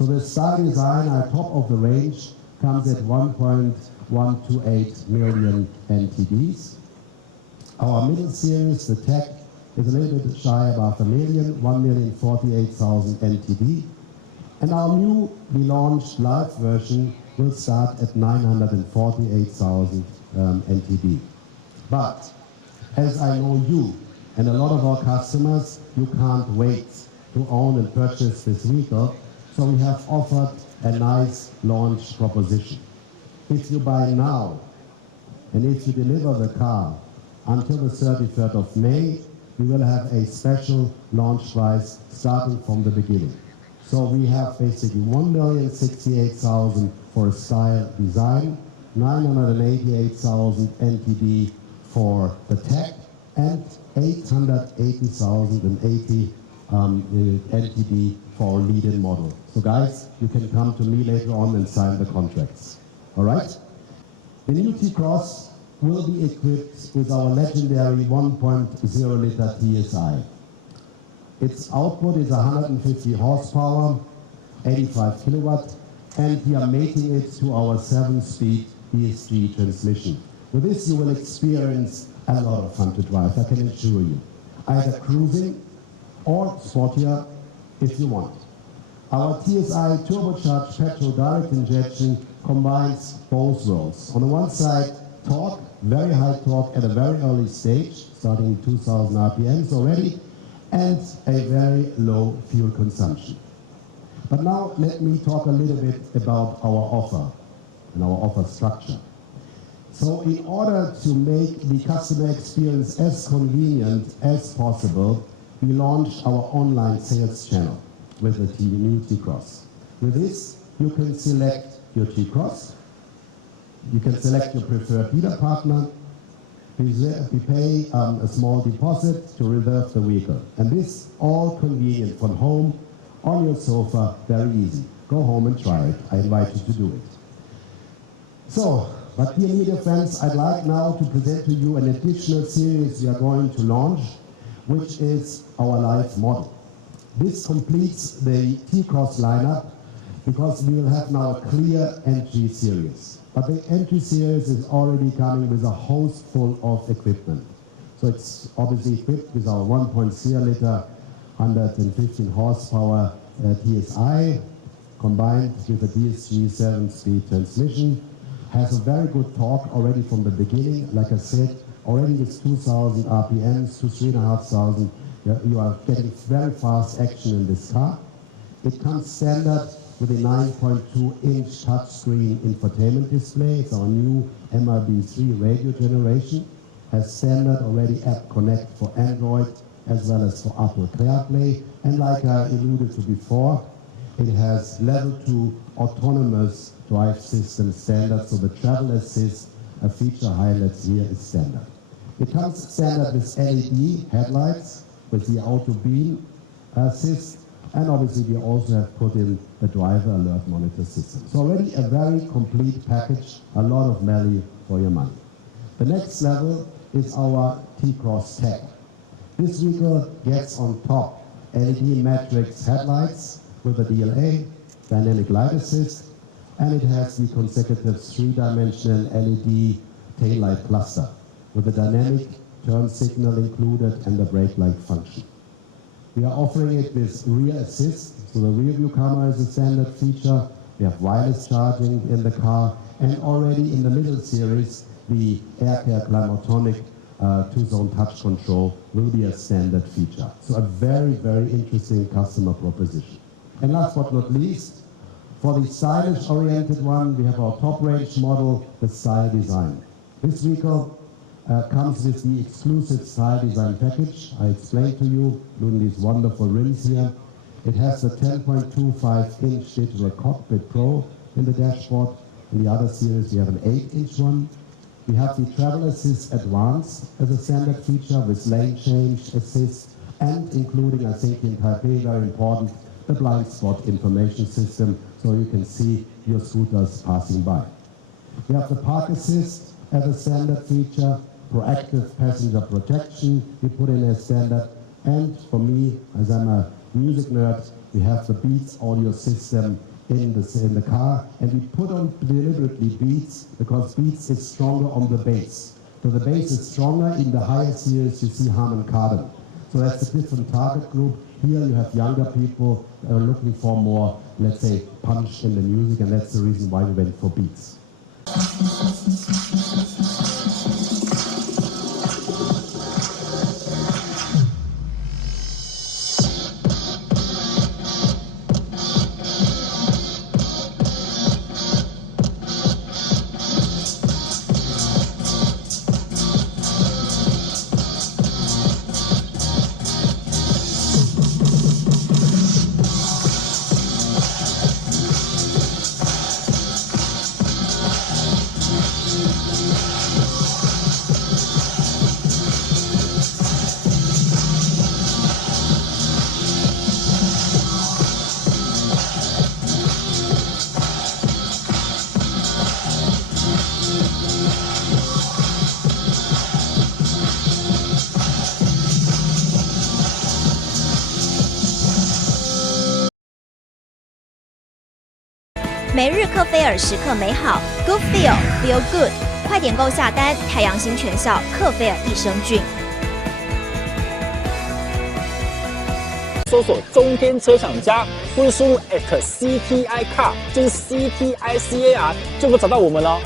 So the Style Design at top of the range comes at 1.128 million NTDs. Our middle series, the Tech, is a little bit shy above a million, 1,048,000 NTD. And our newly launched live version will start at 948,000 NTD. But as I know you and a lot of our customers, you can't wait to own and purchase this vehicle, so we have offered a nice launch proposition. If you buy now and if you deliver the car until the 33rd of May, we will have a special launch price starting from the beginning. So we have basically 1,068,000 for a Style Design, 988,000 NTD for the Tech, and 880,080 NTD for our lead-in model. So guys, you can come to me later on and sign the contracts. All right? The new T-Cross will be equipped with our legendary 1.0 liter TSI. Its output is 150 horsepower, 85 kilowatt, and we are mating it to our 7-speed DSG transmission. With this, you will experience a lot of fun to drive, I can assure you. Either cruising or sportier if you want. Our TSI turbocharged petrol direct injection combines both worlds. On the one side, torque, very high torque at a very early stage, starting 2,000 RPMs already, and a very low fuel consumption. But now let me talk a little bit about our offer and our offer structure. So in order to make the customer experience as convenient as possible, we launched our online sales channel with the new T-Cross. With this, you can select your T-Cross, you can select your preferred dealer partner, we pay a small deposit to reserve the vehicle. And this all convenient from home, on your sofa, very easy. Go home and try it. I invite you to do it. So, but dear media friends, I'd like now to present to you an additional series we are going to launch, which is our live model. This completes the T-Cross lineup because we will have now a clear entry series. But the entry series is already coming with a host full of equipment. So it's obviously equipped with our 1.0 liter, 115 horsepower TSI, combined with a DSG 7-speed transmission. Has a very good torque already from the beginning. Like I said, already with 2,000 RPMs to 3,500, you are getting very fast action in this car. It comes standard with a 9.2-inch touchscreen infotainment display. It's our new MRB3 radio generation. Has standard already App Connect for Android as well as for Apple CarPlay. And like I alluded to before, it has level 2 autonomous drive system standard, so the travel assist, a feature highlights here is standard. It comes standard with LED headlights, with the auto beam assist, and obviously we also have put in the driver alert monitor system. So already a very complete package, a lot of value for your money. The next level is our T-Cross Tech. This vehicle gets on top LED matrix headlights with a DLA, dynamic light assist, and it has the consecutive 3-dimensional LED taillight cluster with a dynamic turn signal included and the brake light function. We are offering it with rear assist, so the rear view camera is a standard feature. We have wireless charging in the car, and already in the middle series, the AirCare Climatonic 2-zone touch control will be a standard feature. So a very, very interesting customer proposition. And last but not least, for the stylish-oriented one, we have our top-range model, the Style Design. This vehicle comes with the exclusive Style Design package. I explained to you, including these wonderful rims here. It has the 10.25-inch digital cockpit pro in the dashboard. In the other series, we have an 8-inch one. We have the Travel Assist Advanced as a standard feature with lane change assist, and including, I think in TAIPEI, very important, the blind spot information system, so you can see your scooters passing by. We have the Park Assist as a standard feature, proactive passenger protection we put in as standard, and for me, as I'm a music nerd, we have the Beats audio system in the car, and we put on deliberately beats because beats is stronger on the bass. So the bass is stronger in the higher series. You see Harman Kardon. So that's a different target group. Here you have younger people that are looking for more, let's say, punch in the music, and that's the reason why we went for beats. 每日克菲尔时刻美好 ，Good Feel Feel Good， 快点购下单，太阳星全效克菲尔益生菌。搜索中天车享家，或是输入 @CTICar， 就是 CTICAR， 就可以找到我们了。